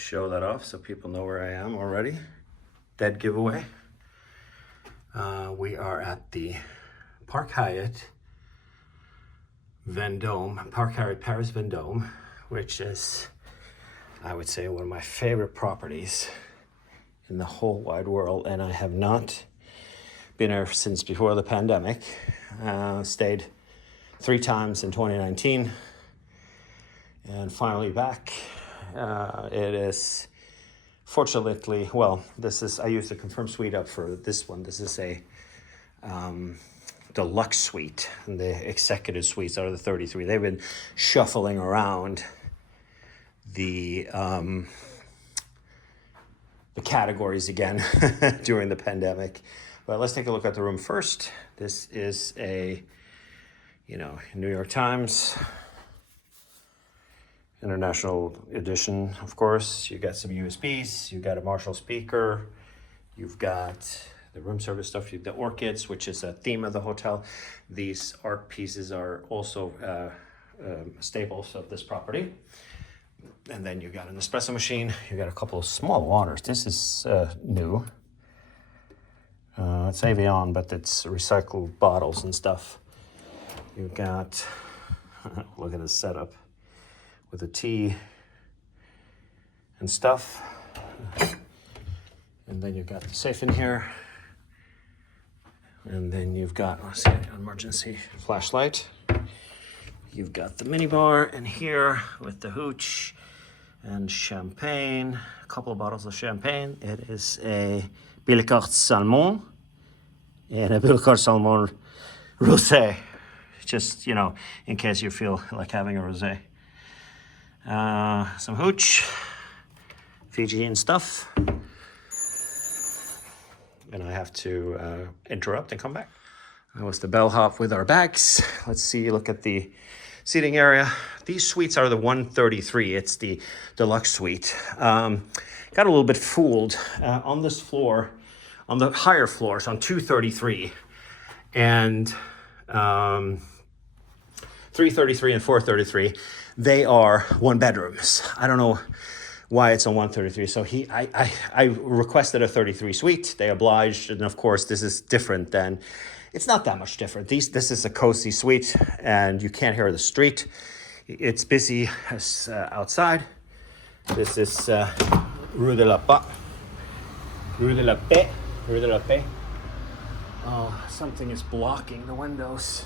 show that off so people know where I am already. Dead giveaway. We are at the Park Hyatt Vendôme, Park Hyatt Paris Vendôme, which is, I would say, one of my favorite properties in the whole wide world, and I have not been there since before the pandemic. Stayed 3 times in 2019 and finally back. It is fortunately, well, I used the confirmed suite up for this one. This is a deluxe suite, and the executive suites are the 33. They've been shuffling around the categories again during the pandemic. But let's take a look at the room first. This is a, New York Times International Edition, of course. You got some USBs, you got a Marshall speaker, you've got the room service stuff, you've the orchids, which is a theme of the hotel. These art pieces are also staples of this property. And then you got an espresso machine, you got a couple of small waters. This is new. It's Avion, but it's recycled bottles and stuff. You've got, look at this setup with a tea and stuff. And then you've got the safe in here. And then you've got, let's see, emergency flashlight. You've got the minibar in here with the hooch and champagne, a couple of bottles of champagne. It is a Billecart Salmon and a Billecart Salmon Rosé, just, in case you feel like having a rosé. Some hooch, Fijian stuff. And I have to interrupt and come back. That was the bellhop with our bags. Let's see, look at the seating area. These suites are the 133. It's the deluxe suite. Got a little bit fooled on this floor, on the higher floors, on 233 and 333 and 433. They are 1 bedrooms. I don't know why it's on 133. So I requested a 33 suite. They obliged, and of course this is different than. It's not that much different. This is a cozy suite, and you can't hear the street. It's busy outside. This is Rue de la Paix. Rue de la Paix. Rue de la Paix. Oh, something is blocking the windows.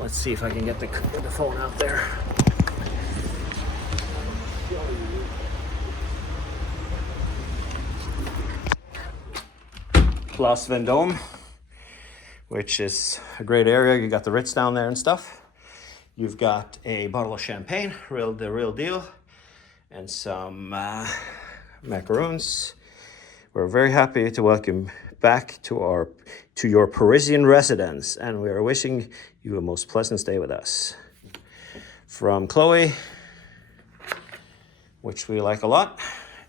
Let's see if I can get the phone out there. Place Vendôme, which is a great area. You got the Ritz down there and stuff. You've got a bottle of champagne, the real deal, and some macaroons. We're very happy to welcome back to your Parisian residence, and we are wishing you a most pleasant stay with us. From Chloe, which we like a lot,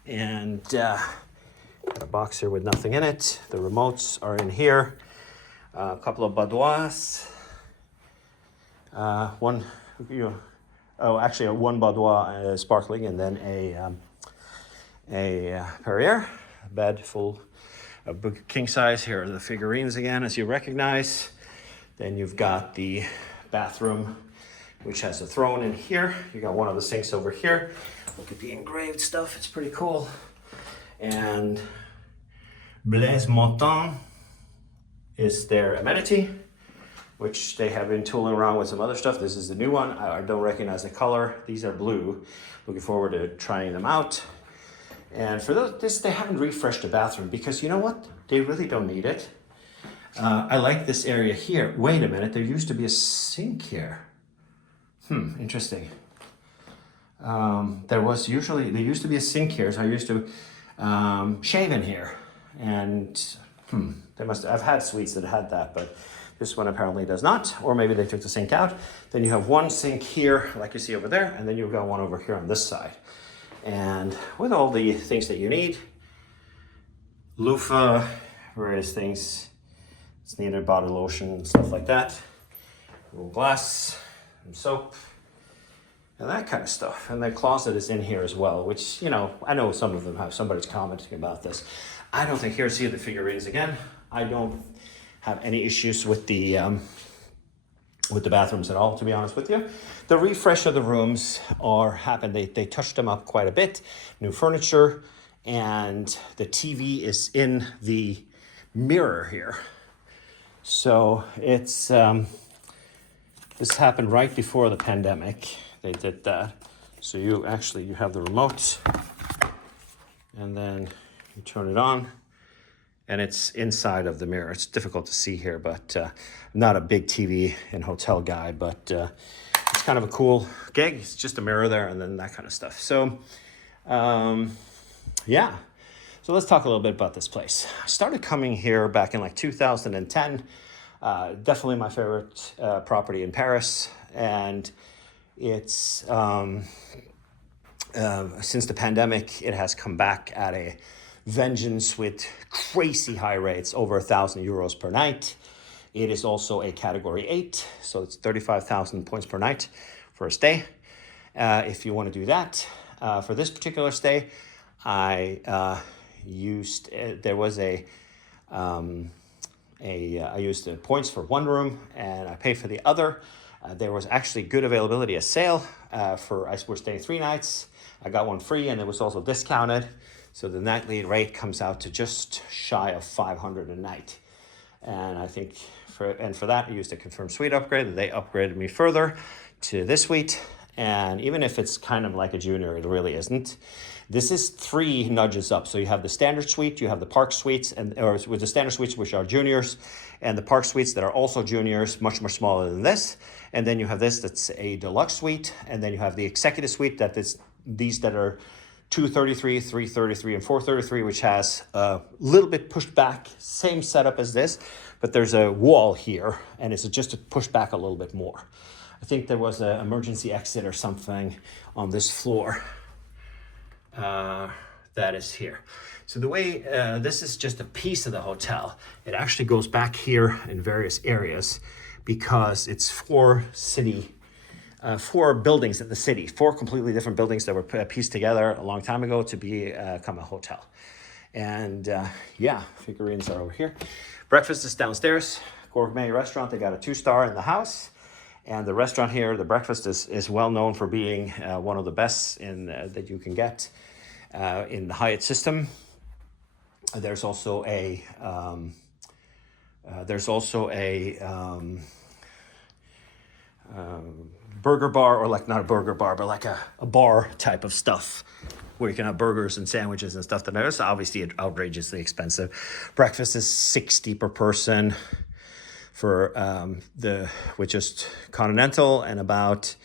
and a box here with nothing in it. The remotes are in here. A couple of boudoirs. One boudoir sparkling, and then a Perrier. A bed full of king size. Here are the figurines again, as you recognize. Then you've got the bathroom, which has a throne in here. You got one of the sinks over here. Look at the engraved stuff. It's pretty cool. And Blaise Montan is their amenity, which they have been tooling around with some other stuff. This is the new one. I don't recognize the color. These are blue. Looking forward to trying them out. And for this, they haven't refreshed the bathroom because you know what? They really don't need it. I like this area here. Wait a minute, there used to be a sink here. Interesting. There used to be a sink here, so I used to shave in here. And I've had suites that had that, but this one apparently does not, or maybe they took the sink out. Then you have one sink here, like you see over there, and then you've got one over here on this side. And with all the things that you need, loofah, various things, it's needed, body lotion, stuff like that, a little glass, and soap, and that kind of stuff. And the closet is in here as well, which, you know, I know some of them have, somebody's commenting about this. I don't think, here, see the figurines again. I don't have any issues with the bathrooms at all, to be honest with you. The refresh of the rooms happened. They touched them up quite a bit. New furniture, and the TV is in the mirror here. So it's this happened right before the pandemic. They did that. So you have the remote, and then you turn it on, and it's inside of the mirror. It's difficult to see here, but I'm not a big TV and hotel guy, but it's kind of a cool gig. It's just a mirror there, and then that kind of stuff. So, yeah. So let's talk a little bit about this place. I started coming here back in like 2010. Definitely my favorite property in Paris, and it's since the pandemic, it has come back at a vengeance with crazy high rates, over 1,000 euros per night. It is also a category 8, so it's 35,000 points per night for a stay. If you want to do that, for this particular stay, I used the points for one room, and I paid for the other. There was actually good availability, a sale we're staying 3 nights. I got one free, and it was also discounted. So the nightly rate comes out to just shy of 500 a night. And I think for that, I used a confirmed suite upgrade, and they upgraded me further to this suite. And even if it's kind of like a junior, it really isn't. This is 3 nudges up. So you have the standard suite, you have the park suites, or with the standard suites, which are juniors, and the park suites that are also juniors, much more smaller than this. And then you have this that's a deluxe suite, and then you have the executive suite that is these that are 233, 333, and 433, which has a little bit pushed back, same setup as this, but there's a wall here, and it's just to push back a little bit more. I think there was an emergency exit or something on this floor that is here. So the way, this is just a piece of the hotel. It actually goes back here in various areas because it's 4 buildings in the city, 4 completely different buildings that were pieced together a long time ago to become a hotel. And yeah, figurines are over here. Breakfast is downstairs, gourmet restaurant. They got a 2-star in the house. And the restaurant here, the breakfast is well known for being one of the best that you can get in the Hyatt system. There's also a burger bar, or like not a burger bar, but like a bar type of stuff where you can have burgers and sandwiches and stuff. That is obviously outrageously expensive. Breakfast is 60 per person for which is continental, and about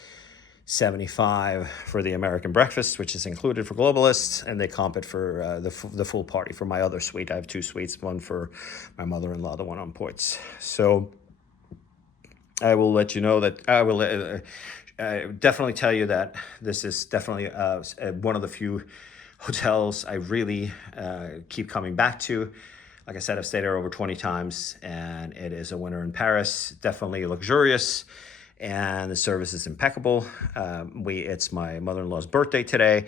75 for the American breakfast, which is included for Globalists, and they comp it for the full party. For my other suite, I have 2 suites, one for my mother-in-law, the one on points. So I will let you know that I will definitely tell you that this is definitely one of the few hotels I really keep coming back to. Like I said, I've stayed there over 20 times, and it is a winner in Paris. Definitely luxurious, and the service is impeccable. It's my mother-in-law's birthday today.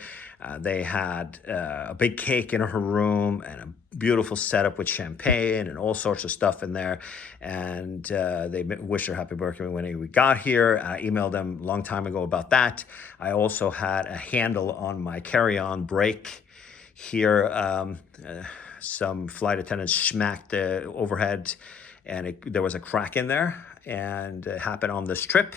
They had a big cake in her room and a beautiful setup with champagne and all sorts of stuff in there. And they wished her happy birthday when we got here. I emailed them a long time ago about that. I also had a handle on my carry-on brake here. Some flight attendants smacked the overhead, and there was a crack in there, and it happened on this trip.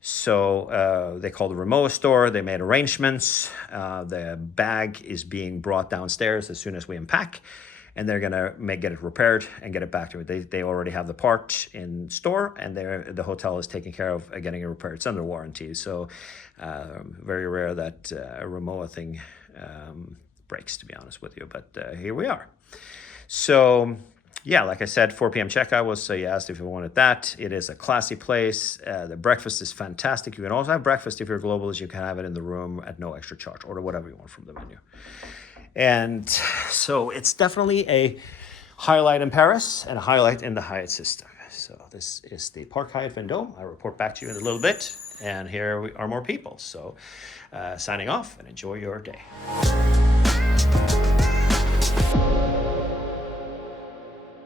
So they called the Rimowa store. They made arrangements. The bag is being brought downstairs as soon as we unpack, and they're gonna get it repaired and get it back to it. They already have the part in store, and the hotel is taking care of getting it repaired. It's under warranty, so very rare that a Rimowa thing breaks, to be honest with you, but here we are. So yeah, like I said, 4 p.m. checkout was, so you asked if you wanted that. It is a classy place. The breakfast is fantastic. You can also have breakfast if you're a globalist. You can have it in the room at no extra charge. Order whatever you want from the menu. And so it's definitely a highlight in Paris and a highlight in the Hyatt system. So this is the Park Hyatt Vendo. I'll report back to you in a little bit. and here are more people. So signing off, and enjoy your day.